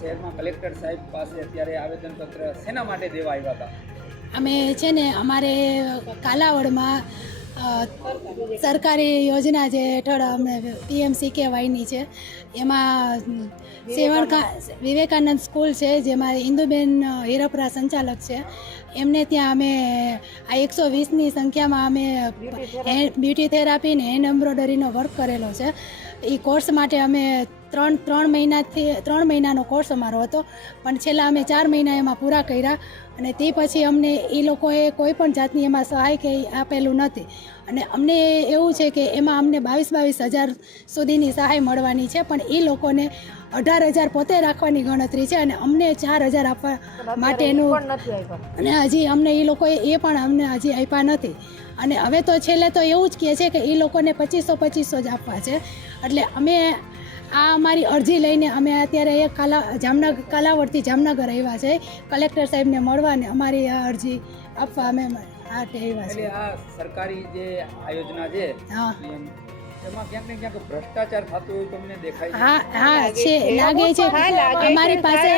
શહેરમાં કલેક્ટર સાહેબ પાસે અત્યારે આવેદનપત્ર શેના માટે દેવા આવ્યા હતા? અમે છે ને, અમારે કાલાવડમાં સરકારી યોજના જે હેઠળ અમને પીએમસી કેવાયની છે, એમાં સેવણ વિવેકાનંદ સ્કૂલ છે, જેમાં ઇન્દુબેન હિરપરા સંચાલક છે. એમને ત્યાં અમે, આ એકસો વીસની સંખ્યામાં અમે બ્યુટી થેરાપી ને હેન્ડ એમ્બ્રોઇડરીનો વર્ક કરેલો છે. એ કોર્સ માટે અમે ત્રણ ત્રણ મહિનાથી ત્રણ મહિનાનો કોર્સ અમારો હતો. પણ છેલ્લા અમે ચાર મહિના એમાં પૂરા કર્યા અને તે પછી અમને એ લોકોએ કોઈ પણ જાતની એમાં સહાય કે આપેલું નથી. અને અમને એવું છે કે એમાં અમને બાવીસ બાવીસ હજાર સુધીની સહાય મળવાની છે પણ એ લોકોને અઢાર હજાર પોતે રાખવાની ગણતરી છે અને અમને ચાર હજાર આપવા માટેનું અને હજી અમને એ લોકોએ એ પણ અમને હજી આપ્યા નથી. અને હવે તો છેલ્લે તો એવું જ કહે છે કે એ લોકોને પચીસો પચીસો જ આપવા છે. એટલે અમે આ અમારી અરજી લઈને અમે અત્યારે એ કાલા જામનગર કાલાવડથી જામનગર આવ્યા છે. કલેક્ટર સાહેબને મળવા અને અમારી આ અરજી આપવા અમે આ આવ્યા છે આ સરકારી જે આ યોજના છે હા. PM, એમાં ક્યાંક ને ક્યાંક ભ્રષ્ટાચાર થતો હોય તમને દેખાય છે? હા હા છે લાગે છે. હા, લાગે અમારી પાસે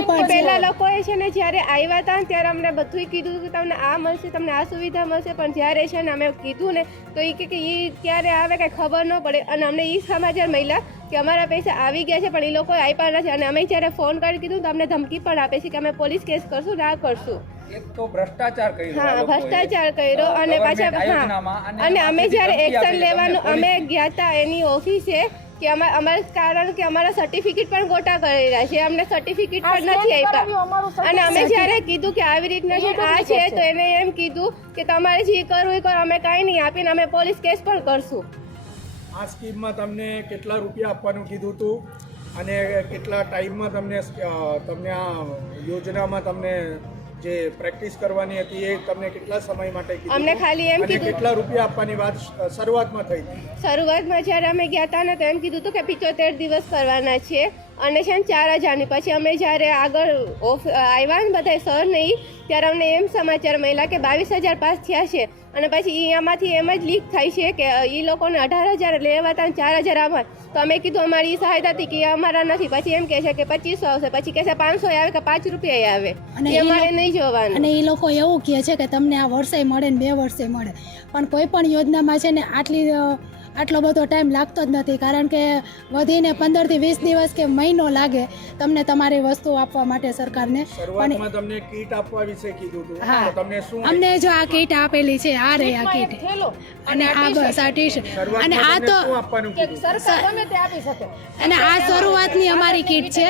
પણ પહેલા લોકોએ છે ને જ્યારે આવ્યા હતા ત્યારે અમને બધું કીધું કે તમને આ મળશે તમને આ સુવિધા મળશે પણ જ્યારે છે ને અમે કીધું ને તો એ કે કે એ ક્યારે આવે કઈ ખબર ન પડે. અને અમને એ સમાચાર મળ્યા કે અમારા પૈસા આવી ગયા છે પણ એ લોકોએ આપ્યા નથી. અને અમે જ્યારે ફોન કરી કીધું તો અમને ધમકી પણ આપે છે કે અમે પોલીસ કેસ કરશું ના કરશું. હા ભ્રષ્ટાચાર કર્યો અને પાછા હા અને અમે જ્યારે એક્શન લેવાનું અમે ગયા હતા એની ઓફિસે કે અમારા અમારા કારણ કે અમારા સર્ટિફિકેટ પણ ગોટા કરેલા છે. અમને સર્ટિફિકેટ પણ નથી આપ્યા. અને અમે જ્યારે કીધું કે આવી રીતના છે આ છે તો એને એમ કીધું કે તમારે જે કરવું એ કરો અમે કાંઈ નહીં આપીને અમે પોલીસ કેસ પણ કરશું. આ સ્કીમમાં તમને કેટલા રૂપિયા આપવાનું કીધું હતું અને કેટલા ટાઈમમાં તમને તમને આ યોજનામાં તમને જે પ્રેક્ટિસ કરવાની હતી એ તમને કેટલા સમય માટે અમને ખાલી એમ કીધું- કેટલા રૂપિયા આપવાની વાત શરૂઆતમાં થઈ? શરૂઆતમાં જ્યારે અમે ગયા હતા ને તો એમ કીધું હતું કે પિત્તોતેર દિવસ કરવાના છે. અને છે ને ચાર હજારની. પછી અમે જ્યારે આગળ ઓફ આવ્યા ને બધા સર નહીં ત્યારે અમને એમ સમાચાર મળ્યા કે બાવીસ હજાર પાસ થયા છે. અને પછી એ આમાંથી એમ જ લીક થાય છે કે એ લોકોને અઢાર હજાર લેવા હતા ચાર હજાર આવવા તો અમે કીધું અમારી સહાયતા હતી કે અમારા નથી. પછી એમ કહે છે કે પચીસો આવશે. પછી કહે છે પાંચસો આવે કે પાંચ રૂપિયા આવે. અને એ અમારે નહીં જોવાનું. અને એ લોકો એવું કહે છે કે તમને આ વર્ષે મળે ને બે વર્ષે મળે. પણ કોઈ પણ યોજનામાં છે ને આટલી આટલો બધો ટાઈમ લાગતો જ નથી. કારણ કે વધીને પંદરથી વીસ દિવસ કે મહિનો લાગે તમને તમારી વસ્તુ આપવા માટે સરકારને. પણ તમને કીટ આપવા વિશે કીધું હતું. હા. તમને શું અમને જો આ કીટ આપેલી છે આ રહી આ કીટ. અને આ બસ આ અને આ તો અને આ શરૂઆતની અમારી કીટ છે.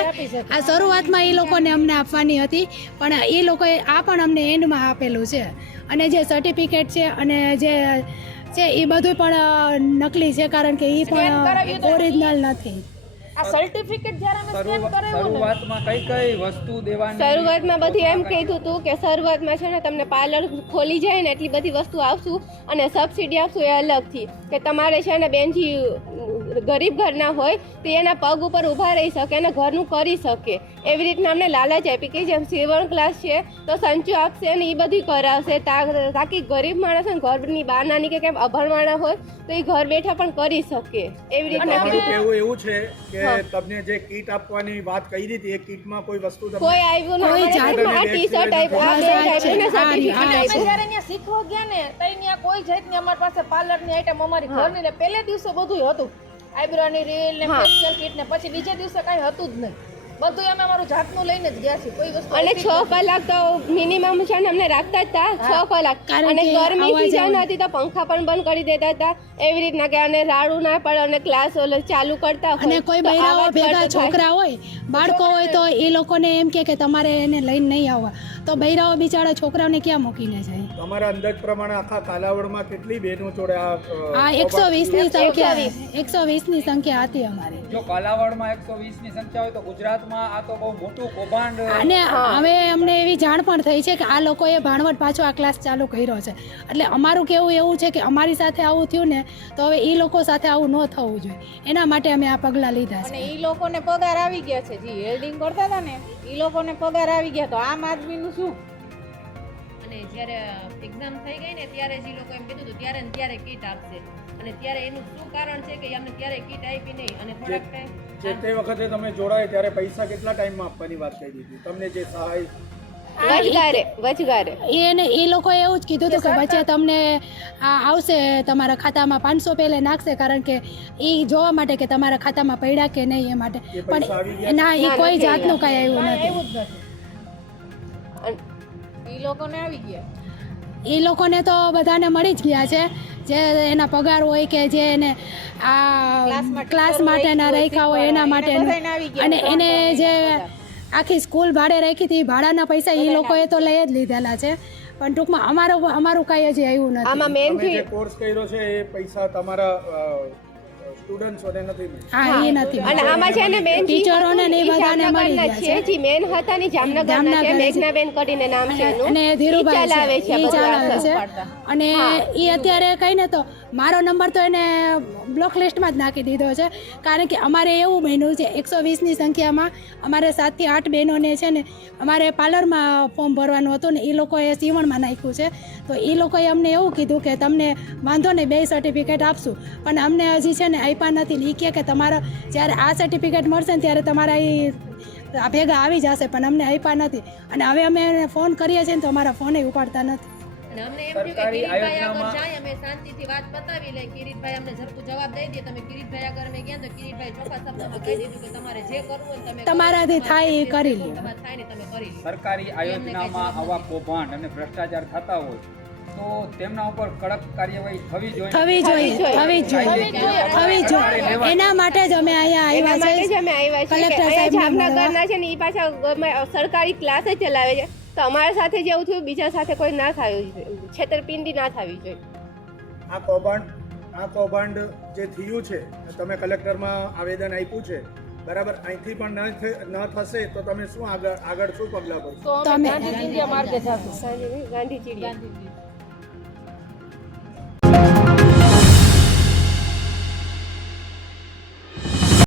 આ શરૂઆતમાં એ લોકોને અમને આપવાની હતી પણ એ લોકોએ આ પણ અમને એન્ડમાં આપેલું છે. અને જે સર્ટિફિકેટ છે અને જે છે એ બધું પણ નકલી છે કારણ કે એ પણ ઓરિજિનલ નથી. આ સર્ટિફિકેટ જ્યારે અમે સ્કેન કરાવ્યું શરૂઆતમાં કઈ કઈ વસ્તુ દેવાની શરૂઆતમાં બધી એમ કીધું હતું કે શરૂઆતમાં છે ને તમને પાર્લર ખોલી જાય ને એટલી બધી વસ્તુ આપશું અને સબસિડી આપશું એ અલગથી. કે તમારે છે ને બેનજી ગરીબ ઘરના હોય તો એના પગ ઉપર ઊભા રહી શકે અને ઘરનું કરી શકે. એવી રીતના અમને લાલચ આપી કે જેમ સીવણ ક્લાસ છે તો સંચો આપશે અને એ બધી કરાવશે. તાકી ગરીબ માણસ ને ઘરની બહાર નાની કે કેમ અભણ માણસ હોય તો એ ઘર બેઠા પણ કરી શકે. એવી રીતના તમારું એવું છે કે તમને જે કીટ આપવાની વાત કહી હતી એ કીટમાં કોઈ વસ્તુ કોઈ આવ્યું નહીં આ ટી શર્ટ આપ્યું આ બસ બેગ આ છે. આપ્યું. ને સર્ટિફિકેટ અમે આપ્યું જ્યારે અહીંયા શીખવા ગયા ને તઈ કોઈ જાતની અમારી પાસે પાર્લરની આઈટમ અમારી ઘરની ને પહેલે દિવસે બધું હતું. આઈબ્રોની રીલ ને. ફેશિયલ કિટ ને પછી બીજા દિવસે કાંઈ હતું જ નહીં બધું અમે અમારું જાતનું લઈને જ ગયા છીએ. કોઈ વસ્તુ અને છ કલાક તો મિનિમમ છે ને અમને રાખતા જ હતા છ કલાક. અને ગરમી સીઝન હતી તો પંખા પણ બંધ કરી દેતા હતા. એવી રીતના કે અને રાડું ના પડે અને ક્લાસ ચાલુ કરતા અને કોઈ બૈરાઓ ભેગા છોકરા હોય બાળકો હોય તો એ લોકોને એમ કે કે તમારે એને લઈને નહીં આવવા. તો બૈરાઓ બિચારા છોકરાઓને ક્યાં મૂકીને જાય? તમારા અંદાજ પ્રમાણે આખા કાલાવડમાં કેટલી બહેનો જોડે આ એકસો વીસની સંખ્યા. એકસો વીસની સંખ્યા હતી અમારી. જો કાલાવડમાં એકસો વીસની સંખ્યા હોય તો ગુજરાતમાં આ તો બહુ મોટું કૌભાંડ. અને હવે અમને એવી જાણ પણ થઈ છે કે આ લોકોએ ભાણવટ પાછો આ ક્લાસ ચાલુ કર્યો છે. એટલે અમારું કેવું એવું છે કે અમારી સાથે આવું થયું ને તો હવે એ લોકો સાથે આવું ન થવું જોઈએ. એના માટે અમે આ પગલાં લીધા અને છે એ લોકોને પગાર આવી ગયા છે. જે હેલ્ડિંગ કરતા હતા ને એ લોકોને પગાર આવી ગયા. તો આમ આદમીનું શું? જ્યારે એક્ઝામ થઈ ગઈ ને ત્યારે જ લોકો એમ કીધું હતું ત્યારે ને ત્યારે કીટ આપશે. અને ત્યારે એનું શું કારણ છે કે અમને ત્યારે કીટ આપી નહીં? અને થોડાક ટાઈમ જે તે વખતે તમે જોડાય ત્યારે પૈસા કેટલા ટાઈમમાં આપવાની વાત કહી દીધી? તમને જે સહાય વચગારે વચગારે. એને એ લોકોએ એવું જ કીધું હતું કે વચ્ચે તમને આ આવશે તમારા ખાતામાં પાંચસો પહેલે નાખશે કારણ કે એ જોવા માટે કે તમારા ખાતામાં પડ્યા કે નહીં એ માટે? પણ ના એ કોઈ જાતનું કાંઈ આવ્યું નથી. એ લોકોને આવી ગયા? એ લોકોને તો બધાને મળી જ ગયા છે. જે એના પગાર હોય કે જે એને આ ક્લાસ માટેના રાખ્યા હોય એના માટે અને એને જે આખી સ્કૂલ ભાડે રાખી હતી ભાડાના પૈસા એ લોકોએ તો લઈ જ લીધેલા છે. પણ ટૂંકમાં અમારું અમારું કાંઈ હજી આવ્યું નથી. આમાં મેઇન કોર્સ કર્યો છે એ પૈસા તમારા સ્ટુડન્ટ્સોને નથી હા એ નથી અને આમાં છે ને બેન ટીચરોને ને એ બધાને મળી જામનગરના છે છે. મેન હતા ને જામનગરના છે મેઘનાબેન કરીને નામ છે એનું. અને ધીરુભાઈ ચલાવે છે ચલાવે છે. અને એ અત્યારે કઈ ને તો મારો નંબર તો એને બ્લોક લિસ્ટમાં જ નાખી દીધો છે. કારણ કે અમારે એવું બન્યું છે એકસો વીસની સંખ્યામાં અમારે સાતથી આઠ બહેનોને છે ને અમારે પાર્લરમાં ફોર્મ ભરવાનું હતું ને એ લોકોએ સીવણમાં નાખ્યું છે. તો એ લોકોએ અમને એવું કીધું કે તમને વાંધો નહીં બે સર્ટિફિકેટ આપશું. પણ અમને હજી છે ને આપ્યા નથી. ને એ કહે કે તમારા જ્યારે આ સર્ટિફિકેટ મળશે ને ત્યારે તમારા એ ભેગા આવી જશે પણ અમને આપ્યા નથી. અને હવે અમે એને ફોન કરીએ છીએ ને તો અમારા ફોને ઉપાડતા નથી. અને અમને એમ થયું કે સરકારી કિરીટભાઈ આગળ આયોજનામાં- જાય અમે શાંતિથી વાત પતાવી લઈએ. કિરીટભાઈ અમને ઝડપું જવાબ દઈ દે. તમે કિરીટભાઈ આગળ અમે ગયા તો કિરીટભાઈ ચોખ્ખા શબ્દમાં કહી દીધું કે તમારે જે કરવું હોય ને તમે કરો. તમારાથી થાય એ કરી તમે સરકારી આયોજનામાં આવા કૌભાંડ અને ભ્રષ્ટાચાર થતા હોય તો તેમના ઉપર કડક કાર્યવાહી થવી જોઈએ. થવી જોઈએ થવી જોઈએ. થવી જોઈએ એના માટે જ અમે અહીંયા એના આવ્યા માટે જ છે. અમે આવ્યા છીએ કલેક્ટર સાહેબ જામનગરના છે ને એ પાછા સરકારી ક્લાસ જ ચલાવે છે. તો અમારા સાથે જેવું થયું બીજા સાથે કોઈ ના થયું. છેતરપિંડી ના થવી જોઈએ. આ કૌભાંડ આ કૌભાંડ જે થયું છે તમે કલેક્ટરમાં આવેદન આપ્યું છે બરાબર? અહીંથી પણ ન ન થશે તો તમે શું આગળ આગળ શું પગલાં ભરશો? ગાંધી ચિંધ્યા માર્ગે જાશું ગાંધી ચીડિયા